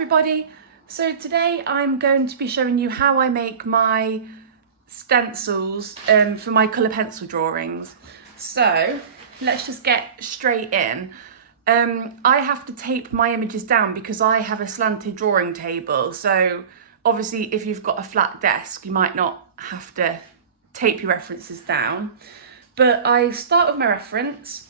everybody! So today I'm going to be showing you how I make my stencils for my colour pencil drawings. So let's just get straight in. I have to tape my images down because I have a slanted drawing table. So obviously if you've got a flat desk you might not have to tape your references down. But I start with my reference.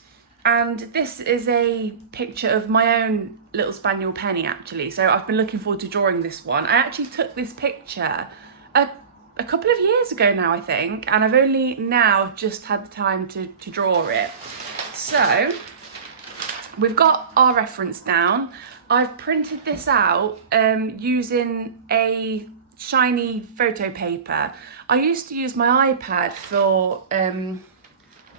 And this is a picture of my own little spaniel Penny actually. So I've been looking forward to drawing this one. I actually took this picture a couple of years ago now, I think, and I've only now just had the time to draw it. So we've got our reference down. I've printed this out using a shiny photo paper. I used to use my iPad for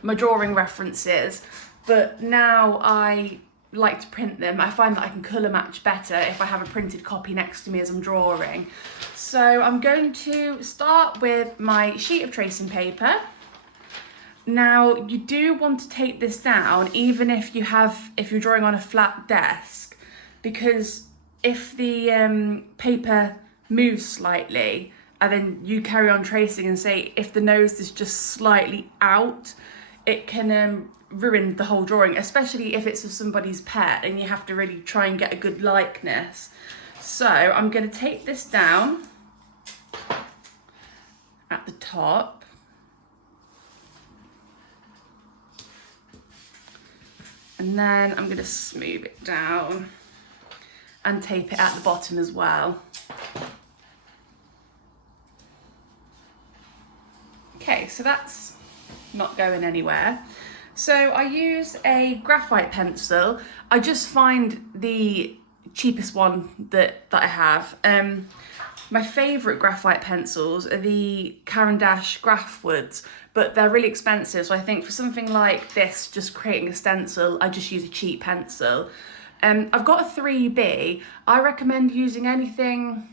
my drawing references, but now I like to print them. I find that I can colour match better if I have a printed copy next to me as I'm drawing. So I'm going to start with my sheet of tracing paper. Now you do want to tape this down even if you're drawing on a flat desk, because if the paper moves slightly and then you carry on tracing, and say if the nose is just slightly out, it can ruin the whole drawing, especially if it's of somebody's pet and you have to really try and get a good likeness. So I'm going to tape this down at the top. And then I'm going to smooth it down and tape it at the bottom as well. Okay, so that's not going anywhere. So I use a graphite pencil. I just find the cheapest one that I have. My favourite graphite pencils are the Caran d'Ache Graph Woods, but they're really expensive. So I think for something like this, just creating a stencil, I just use a cheap pencil. I've got a 3B. I recommend using anything,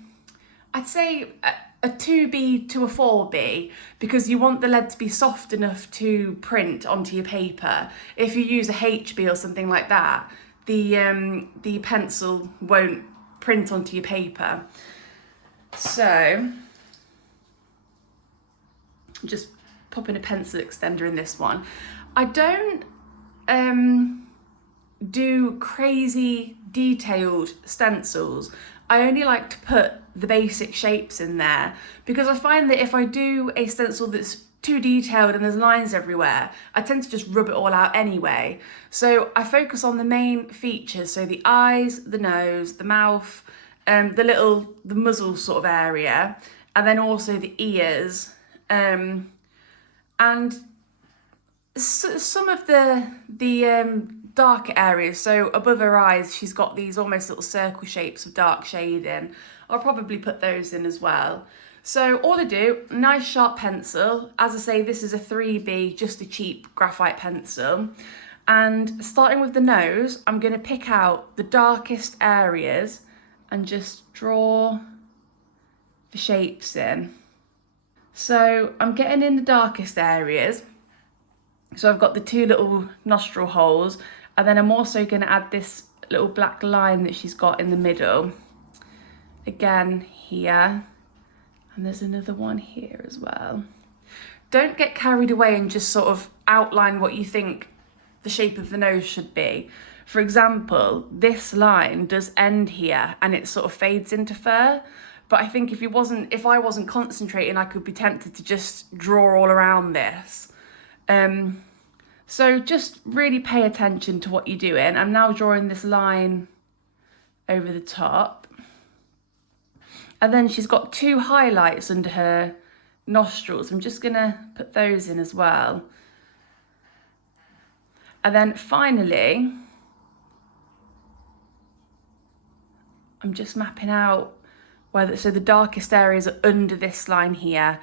I'd say a 2B to a 4B, because you want the lead to be soft enough to print onto your paper. If you use a HB or something like that, the pencil won't print onto your paper. So just popping a pencil extender in this one. I don't do crazy detailed stencils. I only like to put the basic shapes in there, because I find that if I do a stencil that's too detailed and there's lines everywhere, I tend to just rub it all out anyway. So I focus on the main features, so the eyes, the nose, the mouth, the muzzle sort of area, and then also the ears, and some of the darker areas. So above her eyes, she's got these almost little circle shapes of dark shading. I'll probably put those in as well. So all I do, nice sharp pencil. As I say, this is a 3B, just a cheap graphite pencil. And starting with the nose, I'm going to pick out the darkest areas and just draw the shapes in. So I'm getting in the darkest areas. So I've got the two little nostril holes, and then I'm also going to add this little black line that she's got in the middle. Again here, and there's another one here as well. Don't get carried away and just sort of outline what you think the shape of the nose should be. For example, this line does end here and it sort of fades into fur. But I think if I wasn't concentrating, I could be tempted to just draw all around this. So just really pay attention to what you're doing. I'm now drawing this line over the top. And then she's got two highlights under her nostrils. I'm just gonna put those in as well. And then finally, I'm just mapping out so the darkest areas are under this line here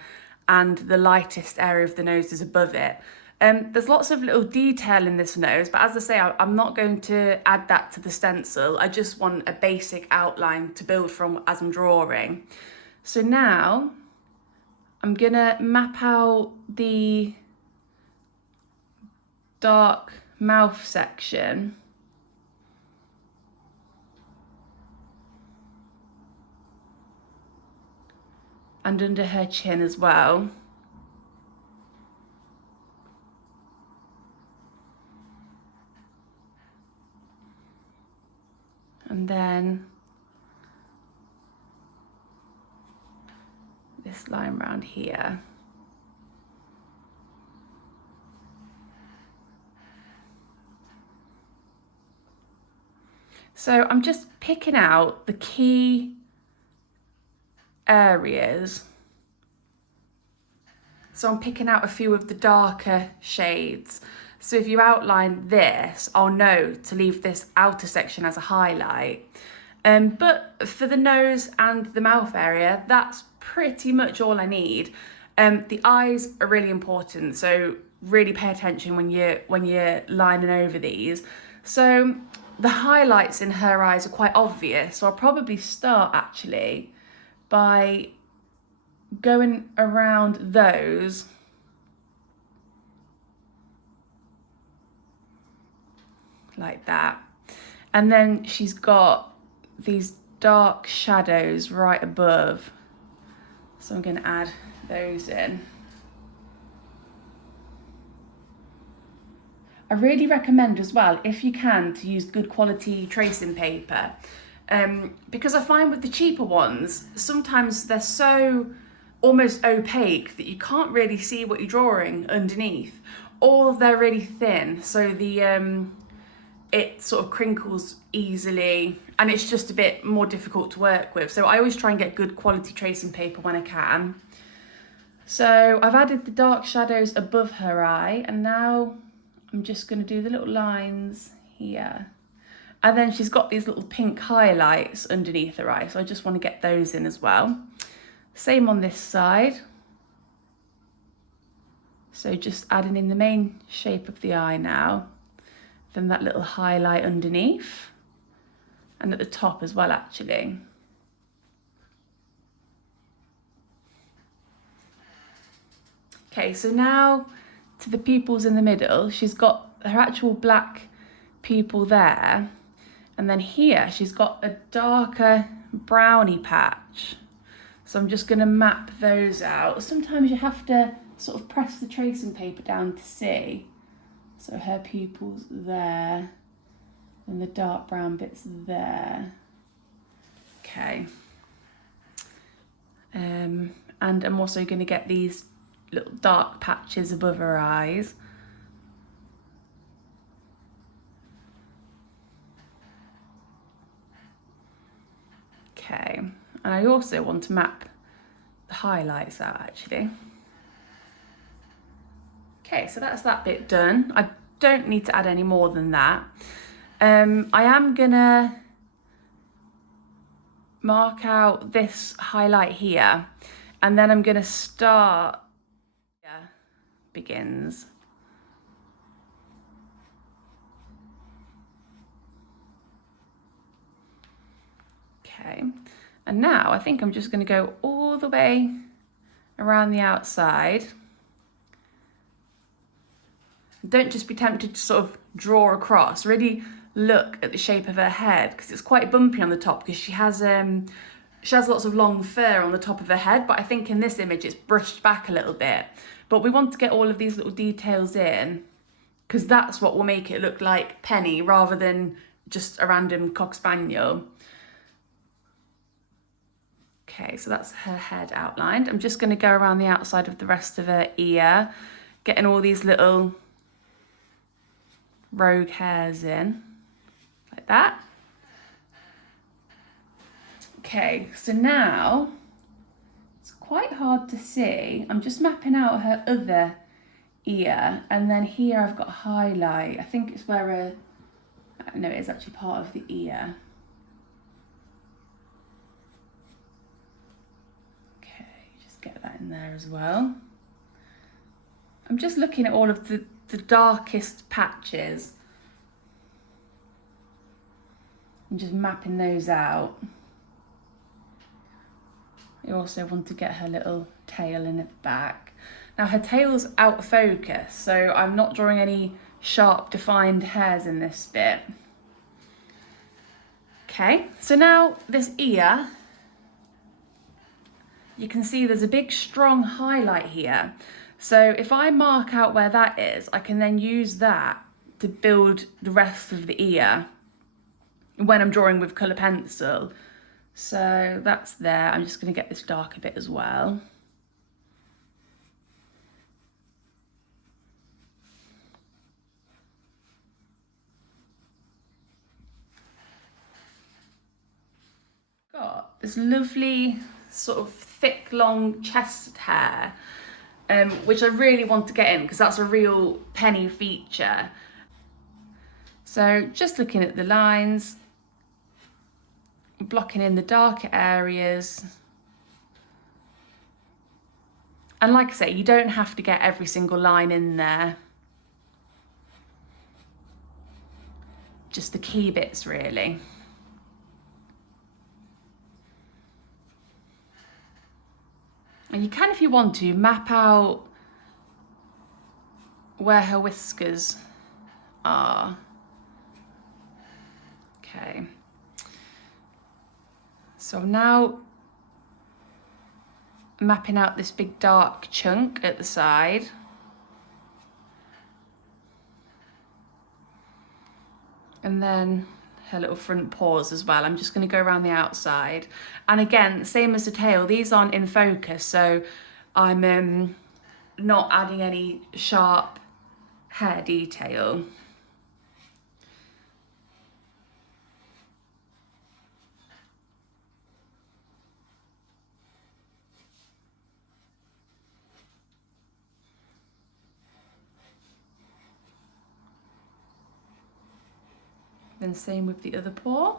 and the lightest area of the nose is above it. There's lots of little detail in this nose, but as I say, I'm not going to add that to the stencil. I just want a basic outline to build from as I'm drawing. So now I'm gonna map out the dark mouth section and under her chin as well. And then this line around here. So I'm just picking out the key areas. So I'm picking out a few of the darker shades. So if you outline this, I'll know to leave this outer section as a highlight. But for the nose and the mouth area, that's pretty much all I need. The eyes are really important, so really pay attention when you're lining over these. So the highlights in her eyes are quite obvious, so I'll probably start actually by going around those like that. And then she's got these dark shadows right above, so I'm going to add those in. I really recommend as well, if you can, to use good quality tracing paper, because I find with the cheaper ones, sometimes they're so almost opaque that you can't really see what you're drawing underneath, or they're really thin, so the it sort of crinkles easily and it's just a bit more difficult to work with. So I always try and get good quality tracing paper when I can. So I've added the dark shadows above her eye, and now I'm just going to do the little lines here. And then she's got these little pink highlights underneath her eye, so I just want to get those in as well. Same on this side. So just adding in the main shape of the eye now. Then that little highlight underneath. And at the top as well, actually. Okay, so now to the pupils in the middle. She's got her actual black pupil there. And then here she's got a darker brownie patch. So I'm just going to map those out. Sometimes you have to sort of press the tracing paper down to see. So her pupil's there, and the dark brown bit's there. Okay. And I'm also going to get these little dark patches above her eyes. Okay, and I also want to map the highlights out actually. Okay, so that's that bit done. I don't need to add any more than that. I am gonna mark out this highlight here, and then I'm gonna start, begins. Okay, and now I think I'm just gonna go all the way around the outside. Don't just be tempted to sort of draw across. Really look at the shape of her head, because it's quite bumpy on the top, because she has lots of long fur on the top of her head, but I think in this image it's brushed back a little bit. But we want to get all of these little details in, because that's what will make it look like Penny rather than just a random Cocker Spaniel. Okay, so that's her head outlined. I'm just going to go around the outside of the rest of her ear, getting all these little rogue hairs in, like that. Okay, so now it's quite hard to see. I'm just mapping out her other ear, and then here I've got a highlight. I think it's where no, it is actually part of the ear. Okay, just get that in there as well. I'm just looking at all of the darkest patches and just mapping those out. I also want to get her little tail in at the back. Now her tail's out of focus, so I'm not drawing any sharp defined hairs in this bit. Okay, so now this ear, you can see there's a big strong highlight here. So if I mark out where that is, I can then use that to build the rest of the ear when I'm drawing with colour pencil. So that's there. I'm just going to get this dark a bit as well. Got this lovely sort of thick, long chest hair, which I really want to get in because that's a real Penny feature. So just looking at the lines, blocking in the darker areas. And like I say, you don't have to get every single line in there. Just the key bits really. And you can, if you want to, map out where her whiskers are. Okay. So I'm now mapping out this big dark chunk at the side. And then her little front paws as well. I'm just going to go around the outside. And again, same as the tail, these aren't in focus, so I'm not adding any sharp hair detail. And same with the other paw.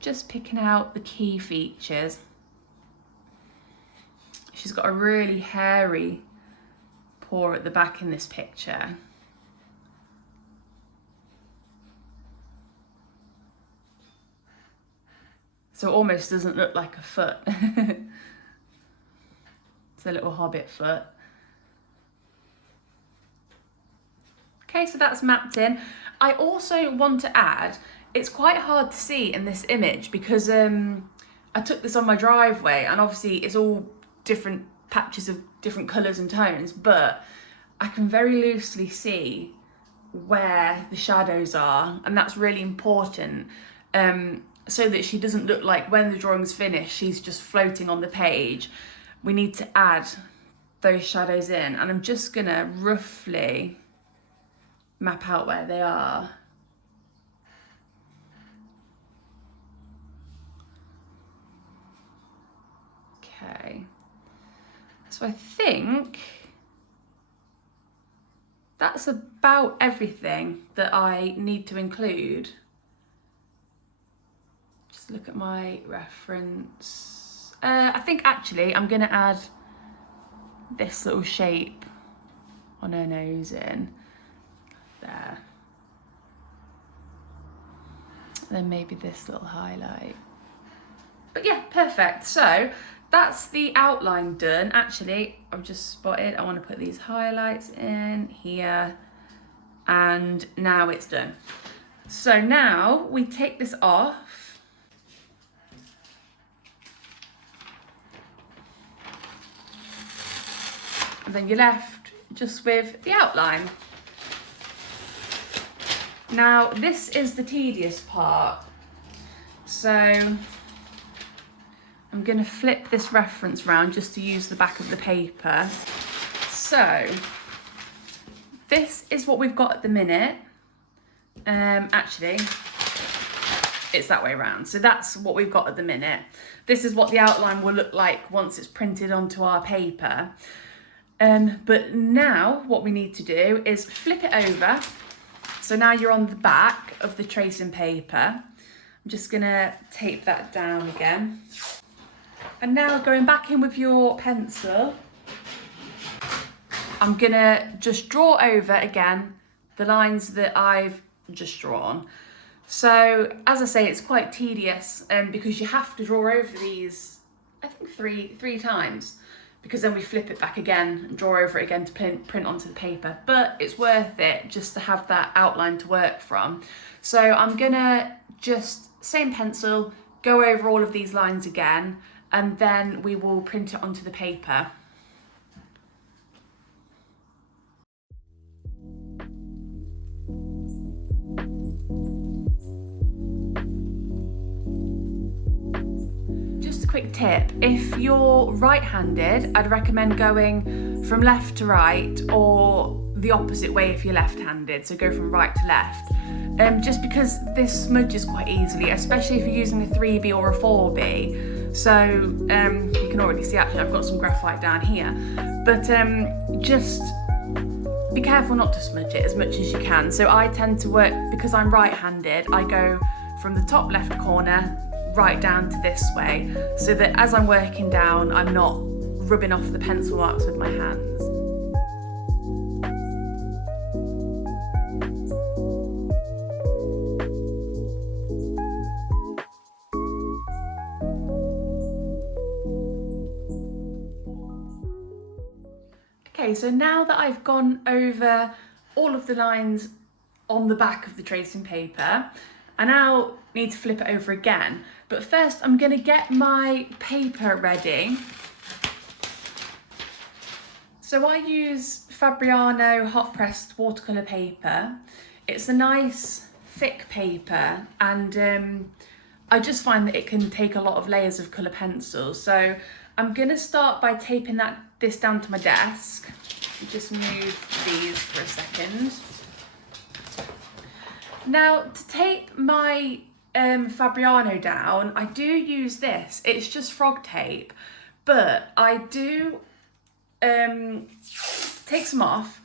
Just picking out the key features. She's got a really hairy paw at the back in this picture. So it almost doesn't look like a foot. It's a little hobbit foot. Okay, so that's mapped in. I also want to add, it's quite hard to see in this image because I took this on my driveway and obviously it's all different patches of different colours and tones, but I can very loosely see where the shadows are, and that's really important. So that she doesn't look like when the drawing's finished, she's just floating on the page. We need to add those shadows in, and I'm just gonna roughly map out where they are. Okay, so I think that's about everything that I need to include. Look at my reference. I think actually I'm gonna add this little shape on her nose in there. And then maybe this little highlight. But yeah, perfect. So that's the outline done. Actually, I've just spotted, I want to put these highlights in here, and now it's done. So now we take this off. And then you're left just with the outline. Now, this is the tedious part. So I'm going to flip this reference round just to use the back of the paper. So this is what we've got at the minute. Actually, it's that way around. So that's what we've got at the minute. This is what the outline will look like once it's printed onto our paper. But now what we need to do is flip it over. So now you're on the back of the tracing paper. I'm just gonna tape that down again. And now going back in with your pencil, I'm gonna just draw over again the lines that I've just drawn. So as I say, it's quite tedious because you have to draw over these I think three times, because then we flip it back again and draw over it again to print onto the paper. But it's worth it just to have that outline to work from. So I'm gonna just, same pencil, go over all of these lines again, and then we will print it onto the paper. Quick tip, if you're right-handed, I'd recommend going from left to right, or the opposite way if you're left-handed, so go from right to left. Just because this smudges quite easily, especially if you're using a 3B or a 4B. So you can already see, actually I've got some graphite down here, but just be careful not to smudge it as much as you can. So I tend to work, because I'm right-handed, I go from the top left corner right down to this way, so that as I'm working down, I'm not rubbing off the pencil marks with my hands. Okay, so now that I've gone over all of the lines on the back of the tracing paper, I now need to flip it over again. But first I'm going to get my paper ready. So I use Fabriano hot pressed watercolour paper. It's a nice thick paper, and I just find that it can take a lot of layers of colour pencils. So I'm going to start by taping this down to my desk. Just move these for a second. Now, to tape my Fabriano down, I do use this. It's just frog tape, but I do take some off,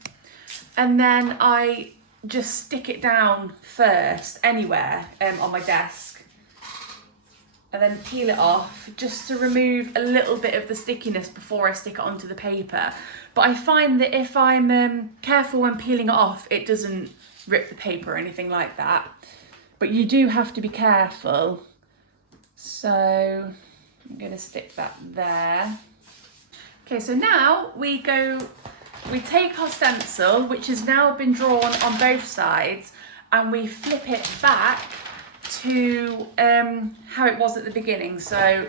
and then I just stick it down first anywhere on my desk, and then peel it off just to remove a little bit of the stickiness before I stick it onto the paper. But I find that if I'm careful when peeling it off, it doesn't rip the paper or anything like that. But you do have to be careful. So I'm going to stick that there. Okay, so now we take our stencil, which has now been drawn on both sides, and we flip it back to how it was at the beginning, so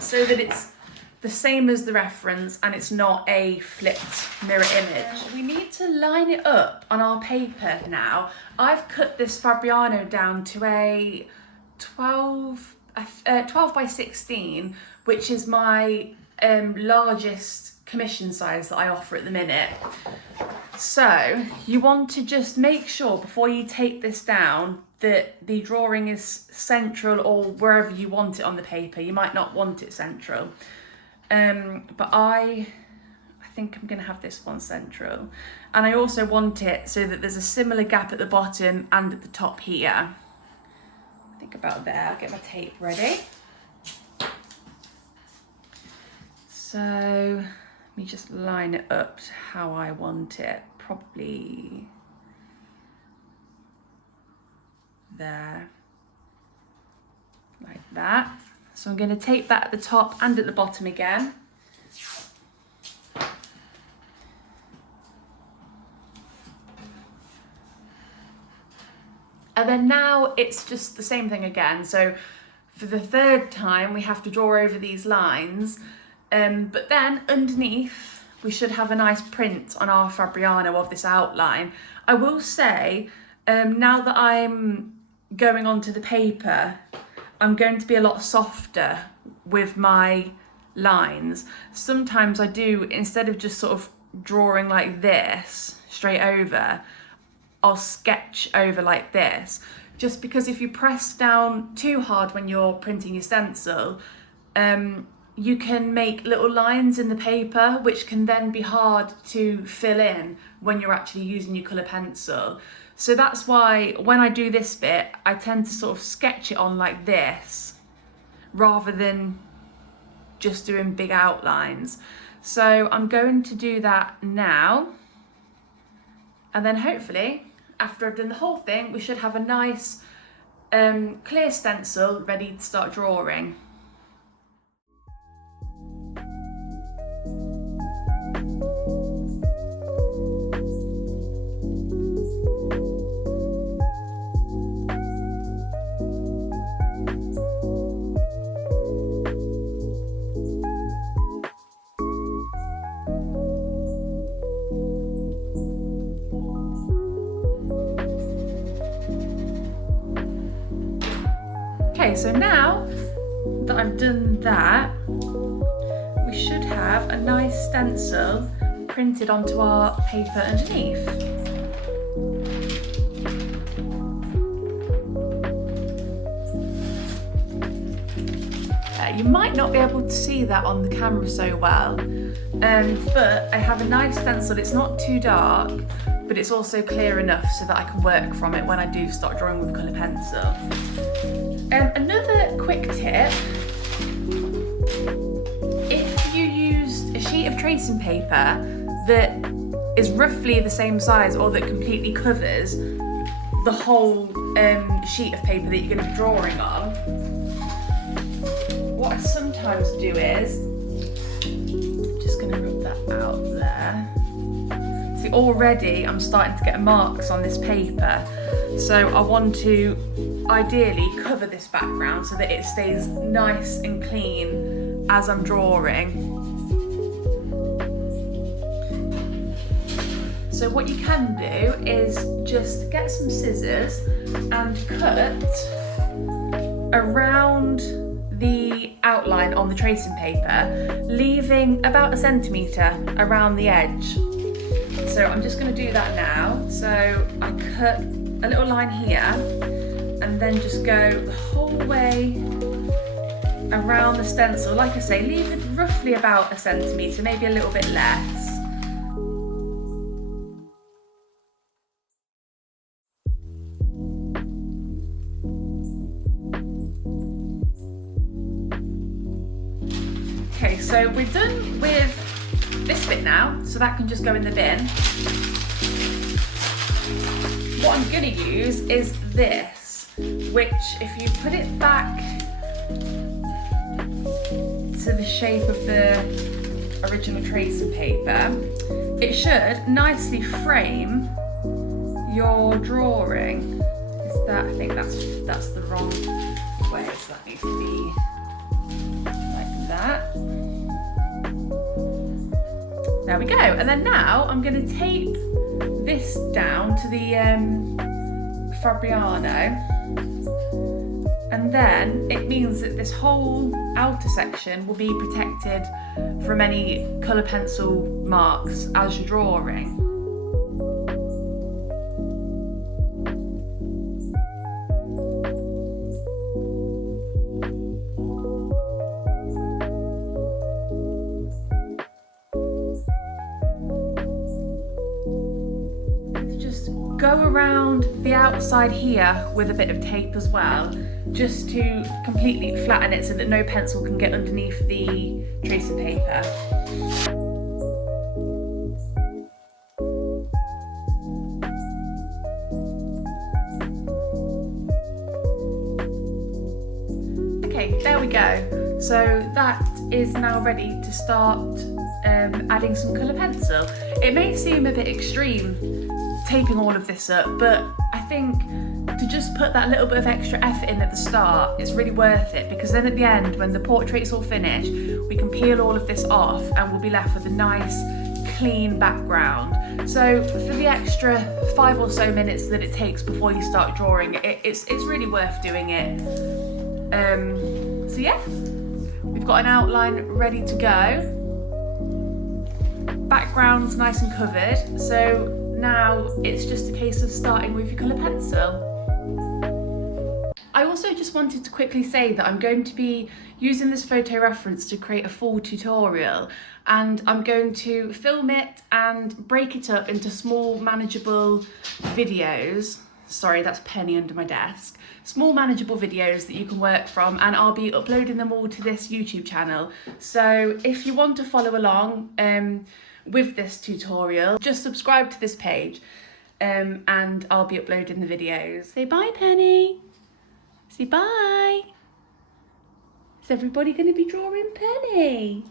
that it's the same as the reference and it's not a flipped mirror image. We need to line it up on our paper now. I've cut this Fabriano down to a 12 by 16, which is my largest commission size that I offer at the minute. So you want to just make sure before you take this down that the drawing is central, or wherever you want it on the paper. You might not want it central. But I think I'm going to have this one central. And I also want it so that there's a similar gap at the bottom and at the top here. I think about there. I'll get my tape ready. So let me just line it up to how I want it. Probably there, like that. So I'm going to tape that at the top and at the bottom again. And then now it's just the same thing again. So for the third time, we have to draw over these lines. But then underneath, we should have a nice print on our Fabriano of this outline. I will say, now that I'm going onto the paper, I'm going to be a lot softer with my lines. Sometimes I do, instead of just sort of drawing like this straight over, I'll sketch over like this, just because if you press down too hard when you're printing your stencil, you can make little lines in the paper, which can then be hard to fill in when you're actually using your colour pencil. So that's why when I do this bit, I tend to sort of sketch it on like this, rather than just doing big outlines. So I'm going to do that now. And then hopefully, after I've done the whole thing, we should have a nice clear stencil ready to start drawing. Okay, so now that I've done that, we should have a nice stencil printed onto our paper underneath. You might not be able to see that on the camera so well, but I have a nice stencil. It's not too dark, but it's also clear enough so that I can work from it when I do start drawing with colour pencil. Another quick tip, if you used a sheet of tracing paper that is roughly the same size or that completely covers the whole sheet of paper that you're going to be drawing on, what I sometimes do is, just going to rub that out there. See, already I'm starting to get marks on this paper, so I want to ideally cover this background so that it stays nice and clean as I'm drawing. So what you can do is just get some scissors and cut around the outline on the tracing paper, leaving about 1 centimetre around the edge. So I'm just going to do that now. So I cut a little line here and then just go the whole way around the stencil. Like I say, leave it roughly about 1 centimetre, maybe a little bit less. Okay, so we're done with this bit now, so that can just go in the bin. What I'm going to use is this, which if you put it back to the shape of the original tracing paper, it should nicely frame your drawing. Is that, I think that's the wrong way, so that needs to be like that. There we go. And then now I'm going to tape this down to the Fabriano, and then it means that this whole outer section will be protected from any colour pencil marks as you're drawing. Go around the outside here with a bit of tape as well, just to completely flatten it so that no pencil can get underneath the tracing paper. Okay, there we go. So that is now ready to start adding some colour pencil. It may seem a bit extreme taping all of this up, but I think to just put that little bit of extra effort in at the start, it's really worth it, because then at the end, when the portrait's all finished, we can peel all of this off and we'll be left with a nice clean background. So for the extra 5 or so minutes that it takes before you start drawing, it's really worth doing it. So yeah, we've got an outline ready to go. Background's nice and covered, so now it's just a case of starting with your colour pencil. I also just wanted to quickly say that I'm going to be using this photo reference to create a full tutorial, and I'm going to film it and break it up into small manageable videos. Sorry, that's Penny under my desk. Small manageable videos that you can work from, and I'll be uploading them all to this YouTube channel. So if you want to follow along with this tutorial, just subscribe to this page and I'll be uploading the videos. Say bye, Penny. Say bye. Is everybody going to be drawing Penny?